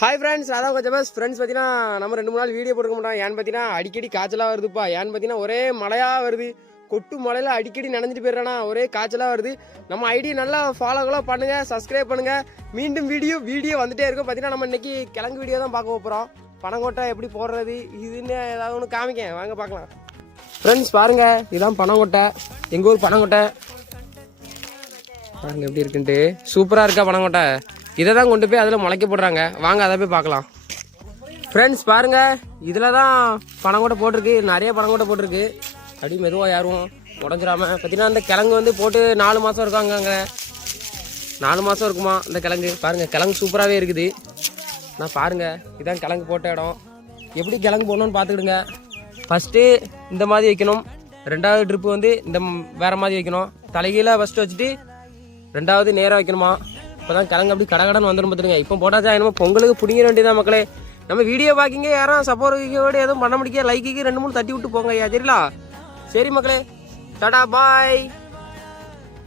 Hi friends, அதான் கொஞ்சம் bus friends பார்த்தீங்கன்னா நம்ம 2-3 நாள் வீடியோ போட்டுக்க மாட்டோம். ஏன்னு பார்த்தீங்கன்னா அடிக்கடி காய்ச்சலாக வருதுப்பா. ஏன்னு பார்த்தீங்கன்னா ஒரே மழையாக வருது. கொட்டு மழையில் அடிக்கடி நனைஞ்சிட்டு போயிடுறானா, ஒரே காய்ச்சலாக வருது. நம்ம ஐடி நல்லா ஃபாலோலாம் பண்ணுங்கள், சப்ஸ்கிரைப் பண்ணுங்கள். மீண்டும் வீடியோ வந்துட்டே இருக்கும். பார்த்தீங்கன்னா நம்ம இன்னைக்கு கிழங்கு வீடியோ தான் பார்க்க போகிறோம். பனங்கொட்டை எப்படி போடுறது இதுன்னு ஏதாவது ஒன்று காமிக்க வாங்க பார்க்கலாம். ஃப்ரெண்ட்ஸ் பாருங்கள், இதுதான் பனங்கொட்டை, எங்கள் ஊர் பனங்கொட்டை. பாருங்க எப்படி இருக்குன்ட்டு, சூப்பராக இருக்கா பனங்கொட்டை. இதை தான் கொண்டு போய் அதில் முளைக்க போடுறாங்க. வாங்க அதை போய் பார்க்கலாம். ஃப்ரெண்ட்ஸ் பாருங்கள், இதில் தான் பனங்கொட்டை போட்டிருக்கு. நிறைய பனங்கொட்டை போட்டிருக்கு. அப்படியே மெதுவாக யாரும் உடஞ்சிடாம. பார்த்தீங்கன்னா அந்த கிழங்கு வந்து போட்டு 4 மாதம் இருக்காங்க. 4 மாதம் இருக்குமா இந்த கிழங்கு. பாருங்கள் கிழங்கு சூப்பராகவே இருக்குது. நான் பாருங்கள், இதான் கிழங்கு போட்ட இடம். எப்படி கிழங்கு போடணும்னு பார்த்துக்கிடுங்க. ஃபஸ்ட்டு இந்த மாதிரி வைக்கணும். 2வது ட்ரிப்பு வந்து இந்த வேறு மாதிரி வைக்கணும். தலைகீழ ஃபஸ்ட்டு வச்சுட்டு 2வது நேராக வைக்கணுமா. இப்போதான் கிழங்கு அப்படி கடகடன்னு வந்துடும் பார்த்துருங்க. இப்போ போட்டாச்சா என்னமோ பொங்கலுக்கு பிடிங்கிற வேண்டியதான் மக்களே. நம்ம வீடியோ பார்க்கிங்க யாரும் சப்போர்ட் எதுவும் பண்ண முடியாது. லைக்கு 2-3 தட்டி விட்டு போங்க ஐயா. சரிங்களா? சரி மக்களே, டாடா பாய்.